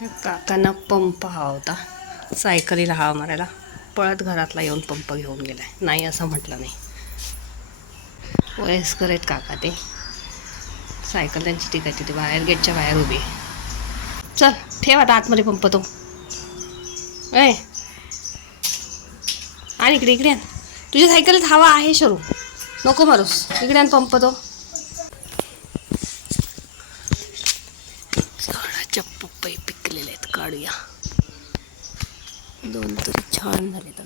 काकांना पंप हवा होता. सायकलीला हवा मारायला. पळत घरातला येऊन पंप घेऊन गेला आहे नाही असं म्हटलं नाही वयस्कर आहेत काका ते. सायकल त्यांची ठीक आहे तिथे. बाहेर गेटच्या बाहेर उभी आहे. चल ठेव आता आतमध्ये पंप तो. ए. आणि इकडे इकडे तुझ्या सायकलीत हवा आहे शरू. नको मारूस. इकडे आणि पंप तो झाडाच्या पपई पिकलेले आहेत काढूया दोन छान झाले तर.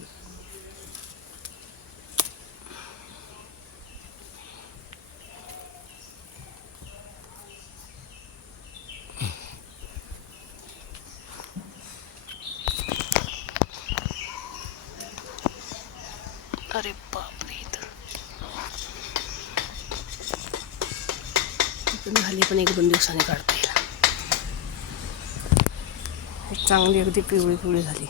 अरे बापरे इथं. झाली पण एक दोन दिवसांनी काढता येईल चांगली अगदी पिवळी पिवळी झाली.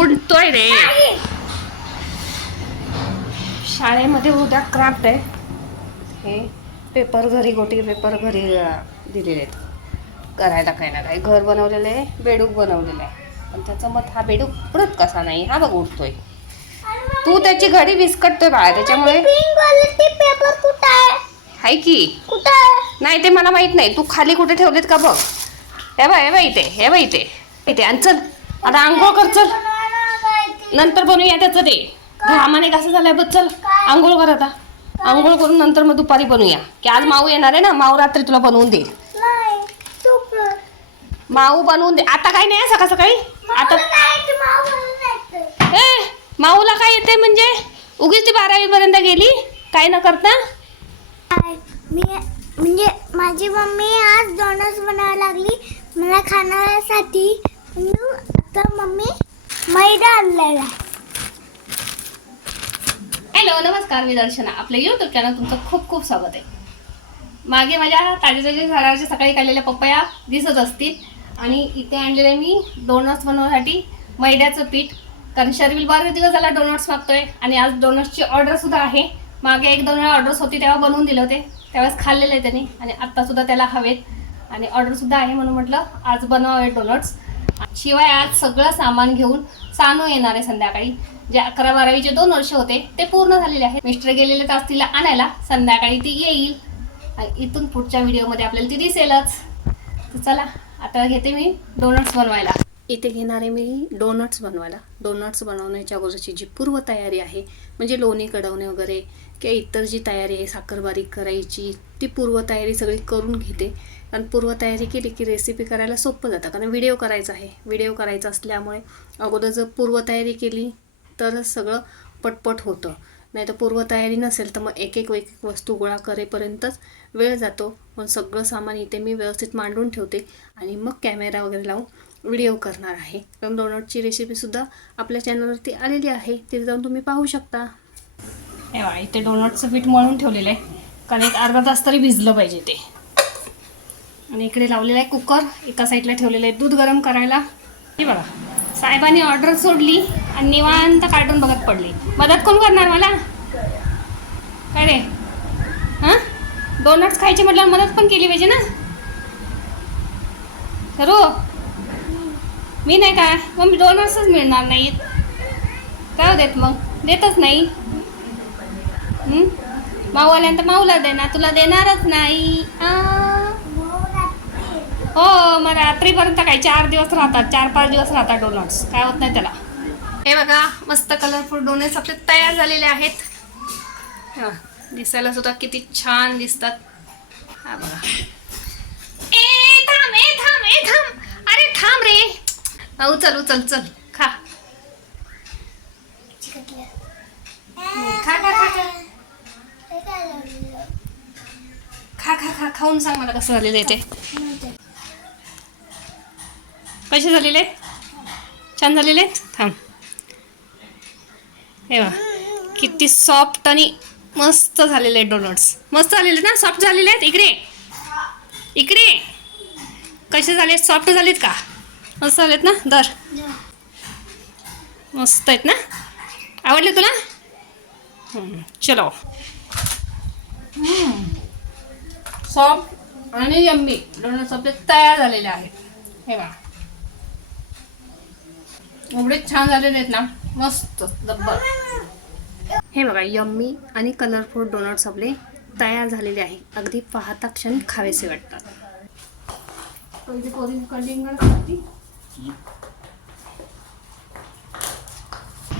उडतोय रे. शाळेमध्ये उद्या क्राफ्ट आहे. हे पेपर घरी गोटी पेपर घरी दिलेले आहेत. करायला काय ना काय घर बनवलेलं आहे बेडूक बनवलेलं आहे. पण त्याचं मत हा बेडूक उडत कसा नाही हा बघ उडतोय. तू त्याची घडी विस्कटतोय बाळा त्याच्यामुळे पिंक वाले पेपर कुठं आहे? हाय की. कुठं नाही ते मला माहीत नाही. तू खाली कुठे ठेवलेत का बघ. हे बाय हे बाई इथे हे बाई इथे. इथे आणि चल. आता आंघोळ कर चल. नंतर बनवूया त्याचं ते. घामाने कसं झालंय बघ चल. आंघोळ कर आता. आंघोळ करून नंतर मग दुपारी बनवूया. की आज माऊ येणार आहे ना माऊ रात्री तुला बनवून देईल. माऊ बनवून दे. आता काय नाही सकाळ सकाळी? आता. ए माऊला काय येते म्हणजे? उगीच ती बारावी पर्यंत गेली. काय न करता? मी म्हणजे माझी मम्मी आज डोनट्स बनायला लागली. मला खाण्यासाठी. आता मम्मी मैदा आणलेला हॅलो नमस्कार मी दर्शना. आपल्या यूट्यूब चॅनल तुमचं खूप खूप स्वागत आहे. मागे माझ्या ताज्या ताज्या झाडाच्या सकाळी काढलेल्या पपया दिसत असतील. आणि इथे आणलेले मी डोनट्स बनवण्यासाठी मैद्याचं पीठ. कारण शर्विल बरेच दिवस झाला डोनट्स मागतोय. आणि आज डोनट्सची ऑर्डरसुद्धा आहे. मागे एक दोन वेळा ऑर्डर्स होती तेव्हा बनवून दिले होते. त्यावेळेस खाल्लेले आहे त्यांनी. आणि आत्तासुद्धा त्याला हवेत. आणि ऑर्डरसुद्धा आहे म्हणून म्हटलं आज बनवावे डोनट्स शिवाय आज सगळं सामान घेऊन सानू येणार आहे संध्याकाळी. जे अकरा बारावीचे दोन वर्ष होते ते पूर्ण झालेले आहेत. मिस्टर गेलेले तास तिला आणायला. संध्याकाळी ती येईल. आणि इथून पुढच्या व्हिडिओमध्ये आपल्याला ती दिसेलच. तर चला आता घेते मी डोनट्स बनवायला. इथे घेणार आहे मी डोनट्स बनवायला. डोनट्स बनवण्याच्या अगोदरची जी पूर्वतयारी आहे म्हणजे लोणी कडवणे वगैरे किंवा इतर जी तयारी आहे साखरबारी करायची ती पूर्वतयारी सगळी करून घेते. कारण पूर्वतयारी केली की रेसिपी करायला सोपं जातं. कारण व्हिडिओ करायचा आहे. व्हिडिओ करायचा असल्यामुळे अगोदर जर पूर्वतयारी केली तर सगळं पटपट होतं. नाही तर पूर्वतयारी नसेल तर मग एक एक एक एक वस्तू गोळा करेपर्यंतच वेळ जातो. पण सगळं सामान इथे मी व्यवस्थित मांडून ठेवते आणि मग कॅमेरा वगैरे लावून व्हिडिओ करणार आहे. कारण डोनटची रेसिपीसुद्धा आपल्या चॅनलवरती आलेली आहे. तिथे जाऊन तुम्ही पाहू शकता. हे इथे डोनटचं पीठ मळून ठेवलेलं आहे. कारण एक अर्धा तास तरी भिजलं पाहिजे ते. आणि इकडे लावलेलं आहे कुकर. एका साईडला ठेवलेलं आहे दूध गरम करायला. हे बघा साहेबांनी ऑर्डर सोडली आणि निवांत कार्टून बघत पडली. मदत कोण करणार मला? काय रे? हां? डोनट्स खायचे म्हटल्यावर मदत पण केली पाहिजे ना? सरू मी नाही काय मग मी डोनट्सच मिळणार नाहीत. काय देत मग. देतच नाही. माऊ आल्यानंतर माऊला देणार तुला देणारच नाही. हो मग रात्रीपर्यंत काय चार दिवस राहतात चार पाच दिवस राहतात डोनट्स. काय होत नाही त्याला. हे बघा मस्त कलरफुल डोनट्स आपले तयार झालेले आहेत. हा, दिसायला सुद्धा किती छान दिसतात. हा बघा. ए थांब ए थांब ए थांब. अरे थांब रे. उचल उचल चल. खा खा खा खा. खा खा खा खाऊन सांग मला कसं झालेलं आहे ते. कसे झालेले आहेत? छान झालेले आहेत? थांब. हे वा किती सॉफ्ट आणि मस्त झालेले आहेत डोनट्स मस्त झालेले ना? सॉफ्ट झालेले आहेत? इकडे. इकडे. कसे झाले सॉफ्ट झालेत का? मस्त झालेत ना? दर मस्त आहेत ना? आवडले तुला? चलो. सॉफ्ट आणि यम्मी डोनट्स आपले तयार झालेले आहेत. हे बघा. एवढे छान झालेले आहेत ना. मस्त दब्बर हे बघा यम्मी आणि कलरफुल डोनट्स आपले तयार झालेले आहे. अगदी पाहता क्षणी खावेसे वाटतात.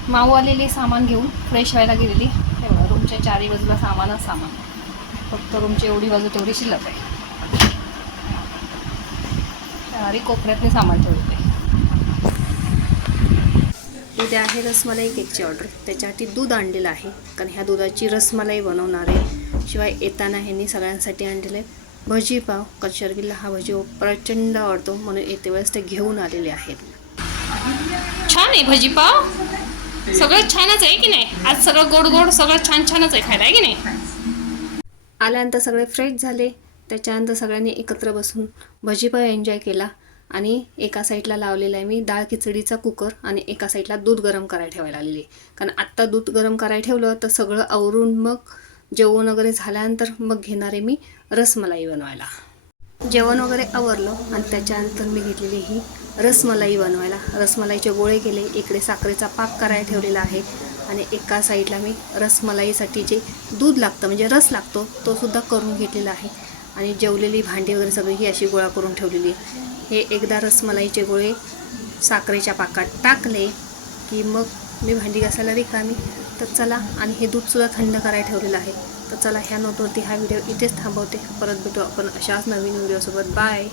माऊ आलेले सामान घेऊन फ्रेश व्हायला गेलेली. हे बघा रूमच्या चारी बाजूला सामानच सामान. फक्त रूमची एवढी बाजू तेवढी शिल्लक आहे. चारी कोपऱ्यातले सामान ठेवते. उद्या आहे रसमलाई केकची ऑर्डर त्याच्यासाठी दूध आणलेलं आहे. कारण ह्या दुधाची रसमलाई बनवणार आहे शिवाय येताना ह्यांनी सगळ्यांसाठी आणलेलं आहे. भजी पाव कचरगिल्ला हा भजी प्रचंड आवडतो. म्हणून येते वेळेस ते घेऊन आलेले आहेत. छान आहे भजी पाव. सगळं छानच आहे की नाही? आज सगळं गोड गोड सगळं छान छानच आहे खायला आहे की नाही? आल्यानंतर सगळे फ्रेश झाले. त्याच्यानंतर सगळ्यांनी एकत्र बसून भजीपाव एन्जॉय केला. आणि एका साईडला लावलेला आहे मी डाळ खिचडीचा कुकर आणि एका साईडला दूध गरम करायला ठेवायला आलेली कारण आत्ता दूध गरम करायला ठेवलं तर सगळं आवरून मग जेवण वगैरे झाल्यानंतर मग घेणारे मी रसमलाई बनवायला. जेवण वगैरे आवरलं आणि त्याच्यानंतर मी घेतलेली ही रसमलाई बनवायला. रसमलाईचे गोळे केले इकडे साखरेचा पाक करायला ठेवलेला आहे आणि एका साईडला मी रसमलाईसाठी जे दूध लागतं म्हणजे रस लागतो तो सुद्धा करून घेतलेला आहे. आणि जेवलेली भांडी वगैरे सगळी ही अशी गोळा करून ठेवलेली आहे. हे एकदा रसमलाईचे गोळे साखरेच्या पाकात टाकले की मग मी भांडी घासायला रिकामी. तर चला आणि हे दूधसुद्धा थंड करायला ठेवलेलं आहे. तर चला ह्या नोटवरती हा व्हिडिओ इथेच थांबवते. परत भेटू आपण अशाच नवीन व्हिडिओसोबत. बाय.